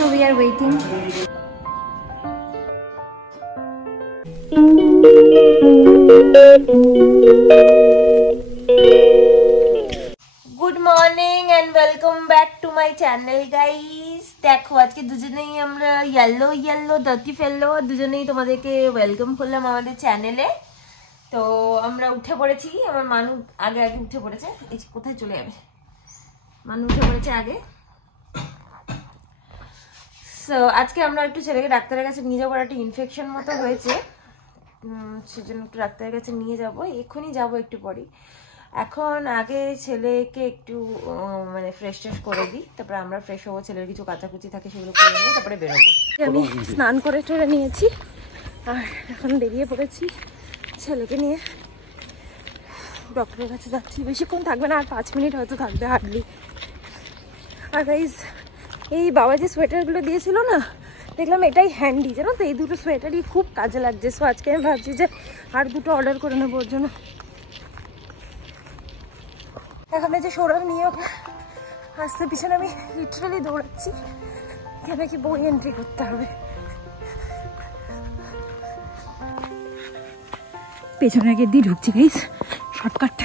So we are waiting. Good morning and welcome back to my channel guys. দেখো আজকে দুজনেই আমরা yellow dirty ফেললো দুজনেই তোমাদেরকে ওয়েলকাম করলাম আমাদের চ্যানেলে। তো আমরা উঠে পড়েছি, আমার মানু আগে উঠে পড়েছে। এই কোথায় চলে যাবে, মানু উঠে পড়েছে আগে। সো আজকে আমরা একটু ছেলেকে ডাক্তারের কাছে নিয়ে যাবো, একটা ইনফেকশন মতো হয়েছে, সেজন্য একটু ডাক্তারের কাছে নিয়ে যাবো। এক্ষুনি যাবো একটু পরেই। এখন আগে ছেলেকে একটু মানে ফ্রেশ ট্রেশ করে দিই, তারপরে আমরা ফ্রেশ হবো। ছেলের কিছু কাচাকুচি থাকে সেগুলো করে নিয়ে তারপরে বেরোবো। আমি স্নান করে ঠরে নিয়েছি আর এখন বেরিয়ে পড়েছি ছেলেকে নিয়ে। ডক্টরের কাছে যাচ্ছি, বেশিক্ষণ থাকবে না, আর 5 মিনিট হয়তো থাকবে হার্ডলি। আর গাইজ এই বাবা যে সোয়েটারগুলো দিয়েছিল না, দেখলাম এটাই হ্যান্ডি, জানো তো, এই দুটো সোয়েটারই খুব কাজে লাগছে। সো আজকে আমি ভাবছি যে আর দুটো অর্ডার করে নেবো ওর জন্য। এখন যে সৌরভ নিয়ে ওকে আসতে পিছনে আমি লিটারালি দৌড়াচ্ছি, কেন কি বই এন্ট্রি করতে হবে। পেছনে আগে দিয়ে ঢুকছি গাইস, শর্টকাট।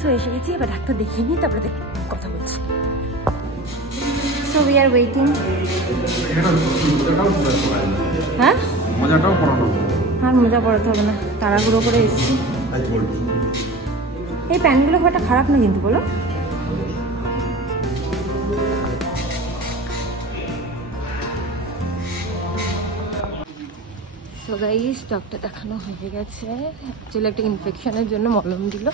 সো এসে গেছি, এবার ডাক্তার দেখিয়ে নিই, তারপরে কথা বলছি। So we are waiting. হ্যাঁ মজাটাও পড়ানো, আর মজা পড়াতে হবে না, তাড়াহুড়ো করে এসেছি। এই প্যান্টগুলো খুব একটা খারাপ না কিন্তু, বলো। সো গাইস ডক্টর দেখানো হয়ে গেছে। অ্যাকচুয়ালি একটা ইনফেকশনের জন্য মলম দিল।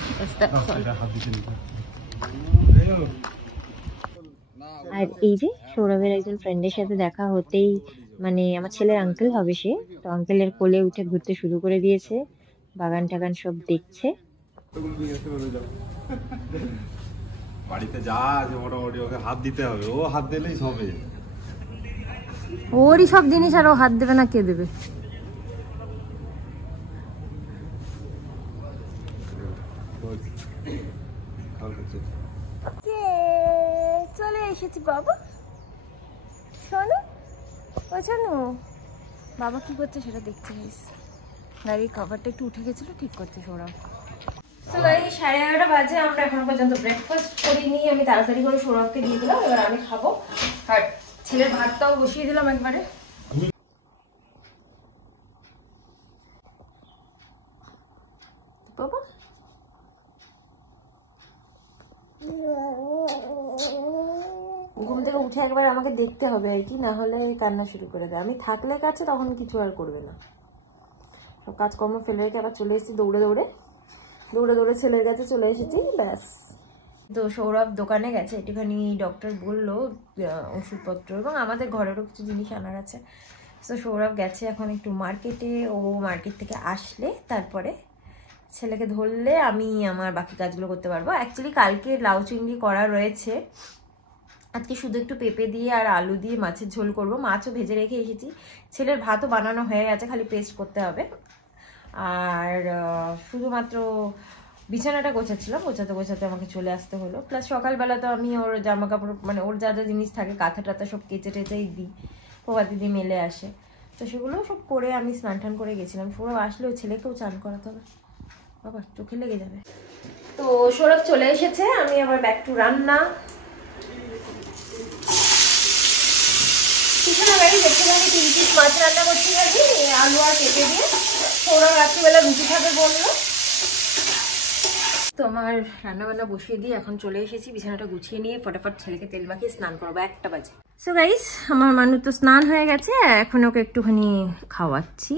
আর এই যে সৌরভের একজন ফ্রেন্ডের সাথে দেখা হতেই, মানে আমার ছেলের আঙ্কেল হবে সে, তো আঙ্কেলের কোলে উঠে ঘুরতে শুরু করে দিয়েছে, বাগান টাগান সব দেখছে। বাড়িতে যা আছে মোটামুটি ওকে হাত দিতে হবে, ও হাত দিলেই হবে। ওরই সব জিনিস, আর ও হাত দেবে না, কে দেবে? চলে এসেছি বাবা, শোনো ও শোনো। বাবা কি করছে সেটা দেখতে গেছি, গাড়ির কভারটা একটু উঠে গেছিল, ঠিক করছে সৌরভ। তো গাড়ি 11:30 বাজে, আমরা এখনো পর্যন্ত ব্রেকফাস্ট করিনি। আমি তাড়াতাড়ি করে সৌরভকে দিয়ে দিলাম, এবার আমি খাবো। আর ছেলের ভাতটাও বসিয়ে দিলাম একবারে। বাবা ঘুম থেকে উঠে একবার আমাকে দেখতে হবে আর কি, না হলে কান্না শুরু করে দেয়। আমি থাকলে কাছে তখন কিছু আর করবে না, সব কাজকর্ম ফেলে রেখে আবার চলে এসেছি দৌড়ে দৌড়ে ছেলের কাছে চলে এসেছি, ব্যাস। তো সৌরভ দোকানে গেছে, একটুখানি ডক্টর বললো ওষুধপত্র এবং আমাদের ঘরেরও কিছু জিনিস আনার আছে। তো সৌরভ গেছে এখন একটু মার্কেটে। ও মার্কেট থেকে আসলে তারপরে ছেলেকে ধরলে আমি আমার বাকি কাজগুলো করতে পারবো। অ্যাকচুয়ালি কালকে লাউ চিংড়ি করা রয়েছে, আজকে শুধু একটু পেঁপে দিয়ে আর আলু দিয়ে মাছের ঝোল করব। মাছও ভেজে রেখে এসেছি, ছেলের ভাতও বানানো হয়ে গেছে, খালি পেস্ট করতে হবে। আর শুধুমাত্র বিছানাটা গোছাচ্ছিলাম, গোছাতে আমাকে চলে আসতে হলো। প্লাস সকালবেলা তো আমি ওর জামা কাপড়, মানে ওর যা যা জিনিস থাকে কাঁথা টাথা সব কেচে টেচেই দিই, পোকা দিদি মেলে আসে, তো সেগুলো সব করে আমি স্নান টান করে গেছিলাম। সৌরভ আসলে ওই ছেলেকেও চান করাতে হবে, বাবা চোখে লেগে যাবে। তো সৌরভ চলে এসেছে, আমি আবার ব্যাক টু রান্না। পিছনে গাড়ি দেখতে পাচ্ছি 3 পিস মাছ রান্না করছি গাড়ি, আলু আর পেঁপে দিয়ে। সৌরভ রাত্রিবেলা রুটি খাবে বললো, তো আমার রান্নাবান্না বসিয়ে দিয়ে এখন চলে এসেছি। বিছানাটা গুছিয়ে নিয়ে ফটাফট ছেলেকে তেল মাখিয়ে স্নান করবো, 1টা বাজে। সো গাইস আমার মানু তো স্নান হয়ে গেছে, এখন ওকে একটুখানি খাওয়াচ্ছি।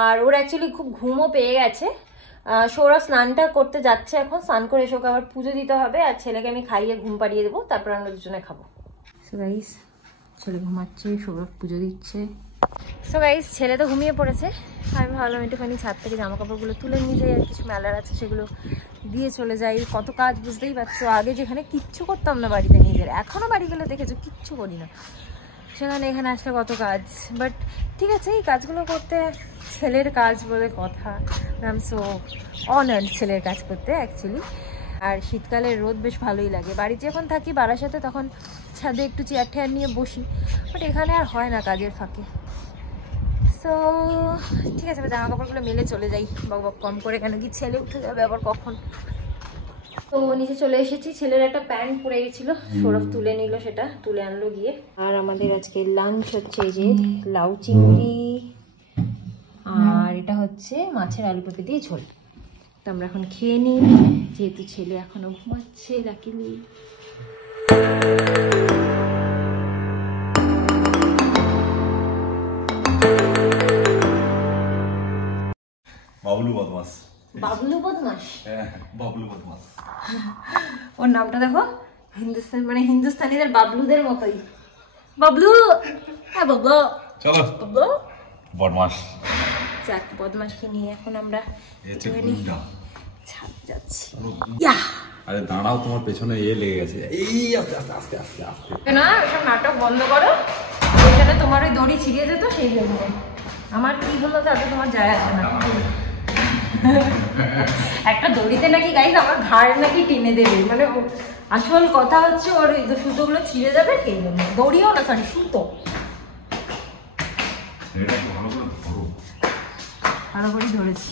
আর ওর অ্যাকচুয়ালি খুব ঘুমও পেয়ে গেছে। সৌরভ স্নানটা করতে যাচ্ছে এখন, স্নান করে এসে ওকে আবার পুজো দিতে হবে, আর ছেলেকে আমি খাইয়ে ঘুম পাড়িয়ে দেবো, তারপর আমরা দুজনে খাবো। সো গাইস ছেলে ঘুমাচ্ছে, সৌরভ পুজো দিচ্ছে। সো গাইস ছেলে তো ঘুমিয়ে পড়েছে, আমি ভাবলাম একটুখানি ছাদ থেকে জামা কাপড়গুলো তুলে নিয়ে যাই, আর কিছু মেলার আছে সেগুলো দিয়ে চলে যাই। কত কাজ বুঝতেই পারছো, আগে যেখানে কিচ্ছু করতাম না বাড়িতে নিজের, এখনো বাড়ি গেলে দেখেছো কিচ্ছু করি না। সেখানে এখানে আসলে কত কাজ, বাট ঠিক আছে, এই কাজগুলো করতে ছেলের কাজ বলে কথা। আই এম সো অনার্ড ছেলের কাজ করতে অ্যাকচুয়ালি। আর শীতকালে রোদ বেশ ভালোই লাগে। বাড়িতে যখন থাকি বারাসাতে তখন ছাদে একটু চেয়ার টেয়ার নিয়ে বসি, বাট এখানে আর হয় না কাজের ফাঁকে। সো ঠিক আছে, জামা কাপড়গুলো মেলে চলে যাই বক বক কম করে, কেন কি ছেলে উঠে যাবে আবার কখন। তো নিচে চলে এসেছি, ছেলের একটা প্যান্ট পরে গেছিলো, সৌরভ তুলে নিল, সেটা তুলে আনলো গিয়ে। আর আমাদের আজকে লাঞ্চ হচ্ছে এই যে লাউ চিংড়ি, আর এটা হচ্ছে মাছের আলু পেঁপে দিয়ে ঝোল। তো আমরা এখন খেয়ে নিই, যেহেতু ছেলে এখনো ঘুমাচ্ছে লাকিলি। বাবলু বদমাস। বাবলু বদমাস? হ্যাঁ, বাবলু বদমাস। ওর নামটা দেখো, হিন্দুস্তান মানে হিন্দুস্তানিদের বাবলুদের মতোই। বাবলু, হ্যাঁ বাবলু, চলো বাবলু বদমাস। যাক, বদমাসকে নিয়ে এখন আমরা ছাদ যাচ্ছি। আরে দাঁড়াও, তোমার পেছনে লেগে গেছে। এই আস্তে আস্তে আস্তে আস্তে আস্তে না, এসব নাটক বন্ধ করো। ওইখানে তোমার ওই দড়ি ছিঁড়িয়ে যেত, সেই জন্য। আমার কি হলো তাতে তোমার যায় আসে না। একটা দড়িতে নাকি গাইজ আমার ঘাড় নাকি টেনে দেবে, মানে আসল কথা হচ্ছে ওর সুতোগুলো ছিঁড়ে যাবে, সেই জন্য। দড়িও না, সরি, সুতো। ভালো করে ধরেছি।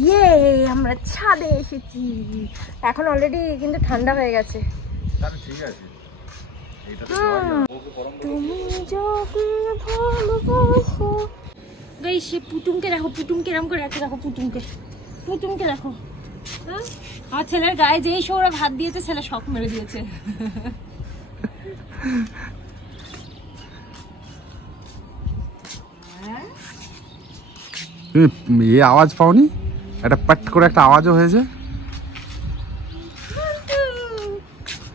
ইয়ে, আমরা ছাদে এসেছি। এখন অলরেডি কিন্তু ঠান্ডা হয়ে গেছে। ঠিক আছে, তুমি যখন ভালোবাসো। গাইস, সে পুতুমকে দেখো, পুতুমকে এরকম করে রাখো, দেখো পুতুমকে, পুতুমকে দেখো। হ্যাঁ, আর ছেলের গায়ে যেই সৌরভ হাত দিয়েছে, ছেলে শক মেরে দিয়েছে। তুমি আওয়াজ পাওনি? একটা পাট করে একটা আওয়াজও হয়েছে।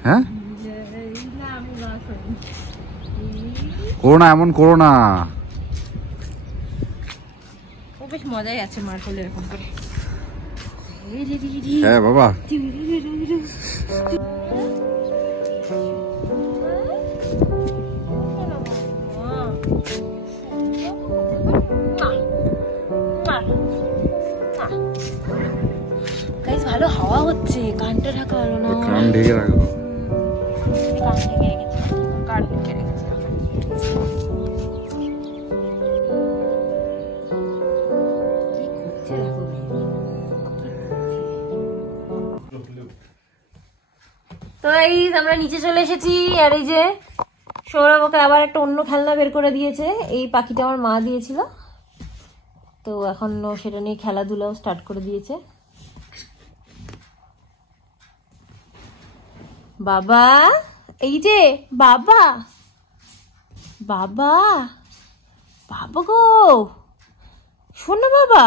হ্যাঁ, করো না, এমন করো না। ও বেশ মজাই আছে মার কোলে এরকম করে। হ্যাঁ বাবা, ভালো হাওয়া হচ্ছে, কানটা ঢাকা হলো না। কান ঢেকে রাখো। কান ঢেকে রেখেছি, কান ঢেকে রেখেছি। তো এই আমরা নিচে চলে এসেছি, আর এই যে সৌরভ ওকে আবার একটা অন্য খেলনা বের করে দিয়েছে। এই পাখিটা আমার মা দিয়েছিল, তো এখন ও সেটা নিয়ে খেলাধুলাও স্টার্ট করে দিয়েছে। বাবা, এই যে বাবা, বাবা, বাবা গো, শোনো বাবা,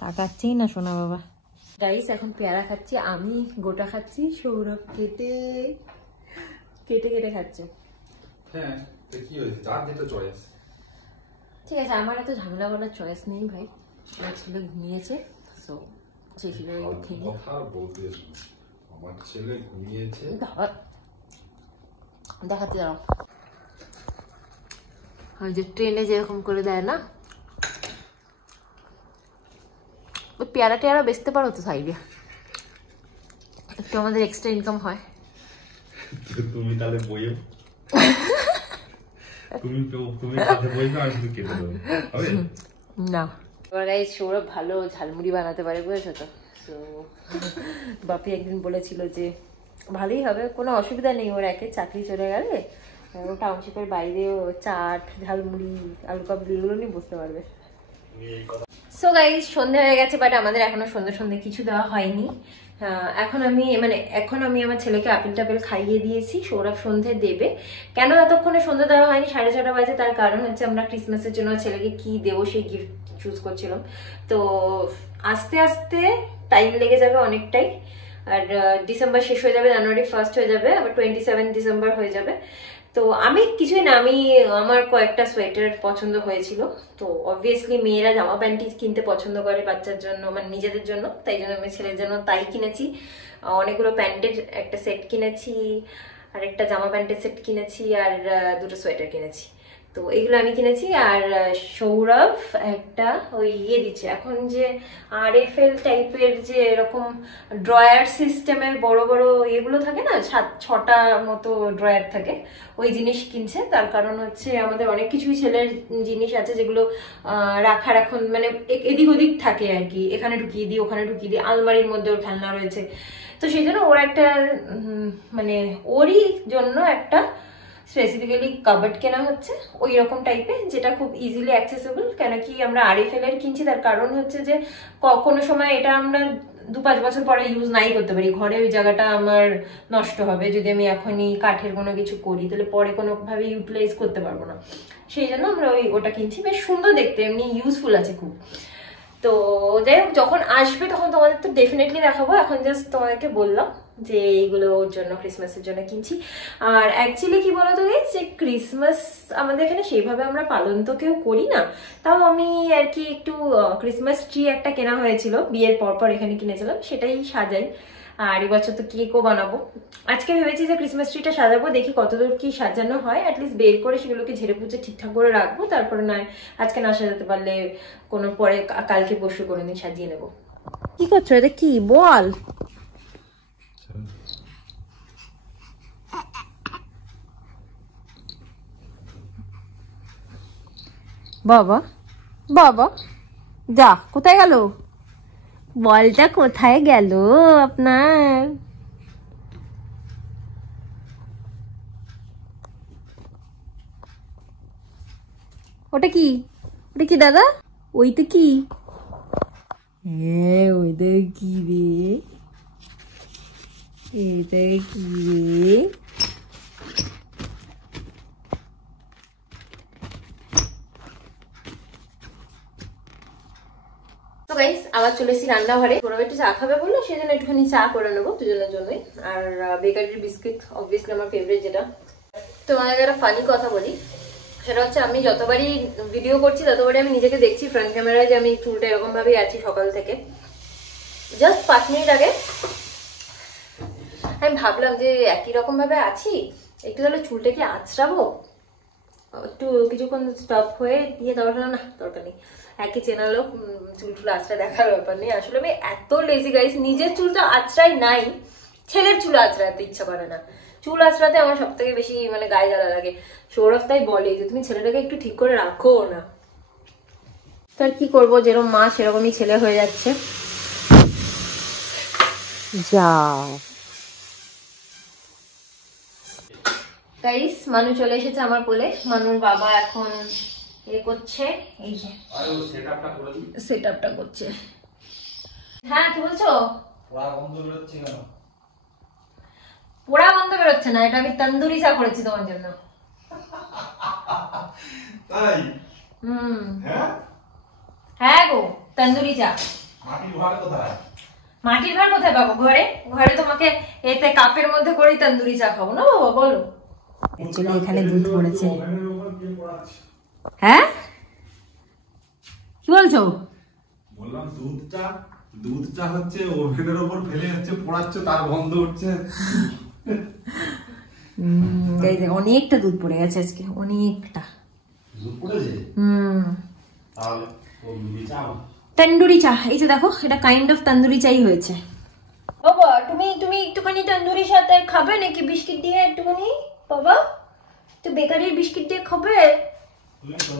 তাকাচ্ছেই না শোনা বাবা। গাইস, এখন পেয়ারা খাচ্ছি, আমি গোটা খাচ্ছি, সৌরভ কেটে কেটে কেটে খাচ্ছে। হ্যাঁ, কি হয়েছে, যার যেটা চয়েস। ঠিক আছে, আমার এত ঝামেলা করার চয়েস নেই ভাই। আমার ছেলে ঘুমিয়েছে, সো সেই ছিল কথা বলতে আমার ছেলে ঘুমিয়েছে। দেখাতে যাও, ওই যে ট্রেনে যেরকম করে দেয় না, ওই পেয়ারা টেয়ারা বেচতে পারো তো সাইডে, একটু আমাদের এক্সট্রা ইনকাম হয়। তুমি তাহলে বইয়ে তুমি কাঁধে বইবে, আর শুধু কেটে দেবে, হবে না। এবার গাইস, সৌরভ ভালো ঝালমুড়ি বানাতে পারে, বুঝেছো তো। তো বাপি একদিন বলেছিল যে ভালোই হবে, কোনো অসুবিধা নেই, ওর একে চাকরি চলে গেলে ও টাউনশিপের বাইরেও চাট, ঝালমুড়ি, আলু কাবলি এগুলো নিয়ে বসতে পারবে। সো গাইস, সন্ধে হয়ে গেছে, বাট আমাদের এখনো সন্ধে কিছু দেওয়া হয়নি। এখন আমি আমার ছেলেকে আপেল টাপেল খাইয়ে দিয়েছি, সৌরভ সন্ধে দেবে। কেন এতক্ষণে সন্ধে দেওয়া হয়নি, 6:30 বাজে, তার কারণ হচ্ছে আমরা ক্রিসমাসের জন্য ছেলেকে কি দেবো সেই গিফট চুজ করছিলাম। তো আস্তে আস্তে টাইম লেগে যাবে অনেকটাই, আর ডিসেম্বর শেষ হয়ে যাবে, জানুয়ারি 1 হয়ে যাবে, আবার 27 ডিসেম্বর হয়ে যাবে। তো আমি কিছুই না, আমার কয়েকটা সোয়েটার পছন্দ হয়েছিল, তো অবভিয়াসলি মেয়েরা জামা প্যান্ট কিনতে পছন্দ করে বাচ্চার জন্য, মানে নিজেদের জন্য, তাই জন্য আমি ছেলের জন্য তাই কিনেছি। অনেকগুলো প্যান্টের একটা সেট কিনেছি, আর একটা জামা প্যান্টের সেট কিনেছি, আর দুটো সোয়েটার কিনেছি। তো এগুলো আমি কিনেছি। আর সৌরভ একটা ওই দিচ্ছে এখন, যে RFL টাইপের যে এরকম ড্রয়ার সিস্টেমের বড় বড় এগুলো থাকে না, 6টা মতো ড্রয়ার থাকে, ওই জিনিস কিনছে। তার কারণ হচ্ছে আমাদের অনেক কিছুই ছেলের জিনিস আছে যেগুলো রাখার এখন মানে এদিক ওদিক থাকে আর কি, এখানে ঢুকিয়ে দিই ওখানে ঢুকিয়ে দিই, আলমারির মধ্যে ওর খেলনা রয়েছে। তো সেই জন্য ওর একটা মানে ওরই জন্য একটা স্পেসিফিক্যালি কাবার্ড কেনা হচ্ছে ওই রকম টাইপের, যেটা খুব ইজিলি অ্যাক্সেসেবল। কেন কি আমরা RFL এর কিনছি, তার কারণ হচ্ছে যে কোনো সময় এটা আমরা 2-5 বছর পরে ইউজ নাই করতে পারি, ঘরে ওই জায়গাটা আমার নষ্ট হবে যদি আমি এখনই কাঠের কোনো কিছু করি, তাহলে পরে কোনোভাবে ইউটিলাইজ করতে পারবো না। সেই জন্য আমরা ওটা কিনছি। বেশ সুন্দর দেখতে, এমনি ইউজফুল আছে খুব। তো যাই হোক, যখন আসবে তখন তোমাদের তো ডেফিনেটলি দেখাবো। এখন জাস্ট তোমাদেরকে বললাম যে এইগুলো ওর জন্য ক্রিসমাসের জন্য কিনছি। আর অ্যাকচুয়ালি কি বলতো যে ক্রিসমাস আমাদের এখানে সেইভাবে আমরা পালন তো কেউ করি না, তাও আমি আর কি একটু ক্রিসমাস ট্রি একটা কেনা হয়েছিল, বিয়ের পর এখানে কিনেছিলাম, সেটাই সাজাই। আর এবছর তো কেকও বানাবো। আজকে ভেবেছি যে ক্রিসমাস ট্রিটা সাজাবো, দেখি কতদূর কি সাজানো হয়, অ্যাটলিস্ট বের করে সেগুলোকে ঝেড়ে পুছে ঠিকঠাক করে রাখবো, তারপরে নয় আজকে না সাজাতে পারলে কোনো পরে কালকে পরশু কোনোদিন সাজিয়ে নেবো। কি করছো? এটা কি বল? বাবা বাবা যা, কোথায় গেল বলটা? কোথায় গেল আপনার? ওটা কি? ওটা কি দাদা? ওইটা কি? হ্যাঁ ওইটা কি রে? এটা কি রে? তো গাইস আবার চলে এসেছি রান্নাঘরে। সৌরভ একটু চা খাবে বললো, সেই জন্য একটুখানি চা করে নেবো দুজনের জন্যই। আর বেকারির বিস্কিট অবভিয়াসলি আমার ফেভারিট যেটা। তো আমাকে একটা ফানি কথা বলি, সেটা হচ্ছে আমি যতবারই ভিডিও করছি ততবারই আমি নিজেকে দেখছি ফ্রন্ট ক্যামেরায় যে আমি চুলটা এরকম ভাবেই আছি সকাল থেকে। জাস্ট 5 মিনিট আগে আমি ভাবলাম যে একই রকম ভাবে আছি, একটু তাহলে চুলটা কি আঁচড়াবো, একটু কিছুক্ষণ স্টপ হয়ে দিয়ে তারপর না দরকার নেই, একই চেনালো চুল আঁচড়া দেখার ব্যাপার নেই। আসলে আমি এত লেজি গাইস, নিজের চুলটা আঁচড়াই নাই, ছেলের চুল আঁচড়াতে ইচ্ছা করে না। চুল আঁচড়াতে আমার সব থেকে বেশি মানে গায়ে জ্বালা লাগে। সৌরভ তাই বলে যে তুমি ছেলেটাকে একটু ঠিক করে রাখো না। তো আর কি করবো, যেরকম মা সেরকমই ছেলে হয়ে যাচ্ছে। যা গাইস, মানু চলে এসেছে আমার কোলে। মানুর বাবা এখন করছে, এই যে সেটআপটা করছে। হ্যাঁ কি বলছো? পোড়া গন্ধ বেরোচ্ছে না, এটা আমি তন্দুরি চা করেছি তোমার জন্য। তাই? হ্যাঁ গো, তন্দুরি চা। মাটির ভাঁড় কোথায় পাবো? ঘরে ঘরে তোমাকে এতে কাপের মধ্যে করেই তন্দুরি চা খাবো না বাবা, বলো। অ্যাকচুয়ালি এখানে দুধ পড়েছে। হ্যাঁ কি বলছো? বললাম দুধটা হচ্ছে ওভেনের উপর ফেলে হচ্ছে পোড়াচ্ছে, তার গন্ধ উঠছে। অনেকটা দুধ পড়ে গেছে আজকে, অনেকটা দুধ পড়েছে। তাহলে তন্দুরি চা, এই যে দেখো, এটা কাইন্ড অফ তন্দুরি চাই হয়েছে। বাবা তুমি একটুখানি তন্দুরির সাথে খাবে নাকি বিস্কিট দিয়ে একটুখানি? বাবা তো বেকারির বিস্কিট দিয়ে খাবে?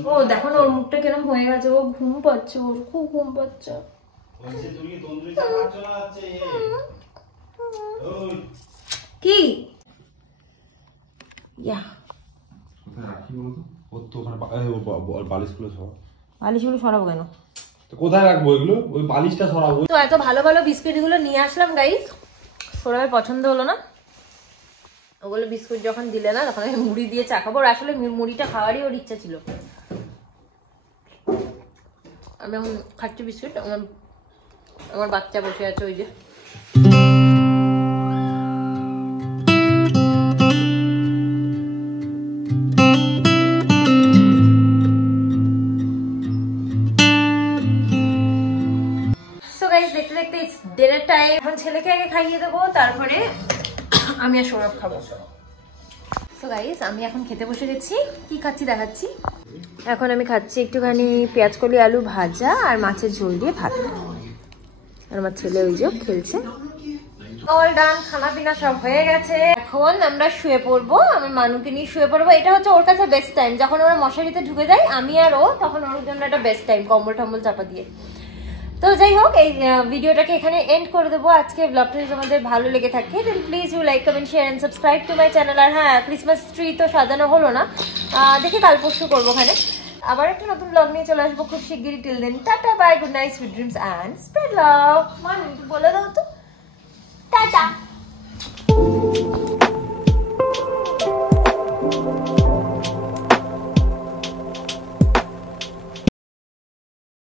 ও দেখো না ওর মুখটা কেরম হয়ে গেছে, ও ঘুম পাচ্ছে, ওর খুব ঘুম পাচ্ছে। কি বালিশগুলো সরাবো কেন? কোথায় রাখবো এগুলো? ওই বালিশটা সরাবো। তো এত ভালো ভালো বিস্কিট গুলো নিয়ে আসলাম গাইস, সৌরভের পছন্দ হলো না। ওগুলো বিস্কুট যখন দিলে না তখন আমি মুড়ি দিয়ে চা খাবো। আসলে মুড়িটা খাওয়ারই ওর ইচ্ছা ছিল। আমি খাচ্ছি বিস্কুট, আমার বাচ্চা বসে আছে ওই যে। দেখতে দেখতে ডিনার টাইম। এখন ছেলেকে আগে খাইয়ে দেবো, তারপরে আমি আর সৌরভ খাবো। গাইস আমি এখন খেতে বসে গেছি। কি খাচ্ছি দেখাচ্ছি। এখন আমি খাচ্ছি একটুখানি পেঁয়াজ কলি আলু ভাজা আর মাছের ঝোল দিয়ে ভাত। আর আমার ছেলে ওই যে খেলছে। অল ডান, খানা পিনা সব হয়ে গেছে। এখন আমরা শুয়ে পড়বো, আমি মানুকে নিয়ে শুয়ে পড়বো। এটা হচ্ছে ওর কাছে বেস্ট টাইম, যখন ওরা মশারিতে ঢুকে যায় আমি আর ও, তখন ওর জন্য একটা বেস্ট টাইম কম্বল টম্বল চাপা দিয়ে। তো যাই হোক, এই ভিডিওটাকে এখানে এন্ড করে দেবো। আজকে ব্লগটা যদি তোমাদের ভালো লেগে থাকে then please you like comment share and subscribe to my channel. আর হ্যাঁ, ক্রিসমাস ট্রি তো সাজানো হলো না, দেখি কাল পরশু করবো ওখানে। আবার একটা নতুন ব্লগ নিয়ে চলে আসবো খুব শিগগিরই। Till then tata bye, good night, sweet dreams and spread love. বলে দাও তো টাটা।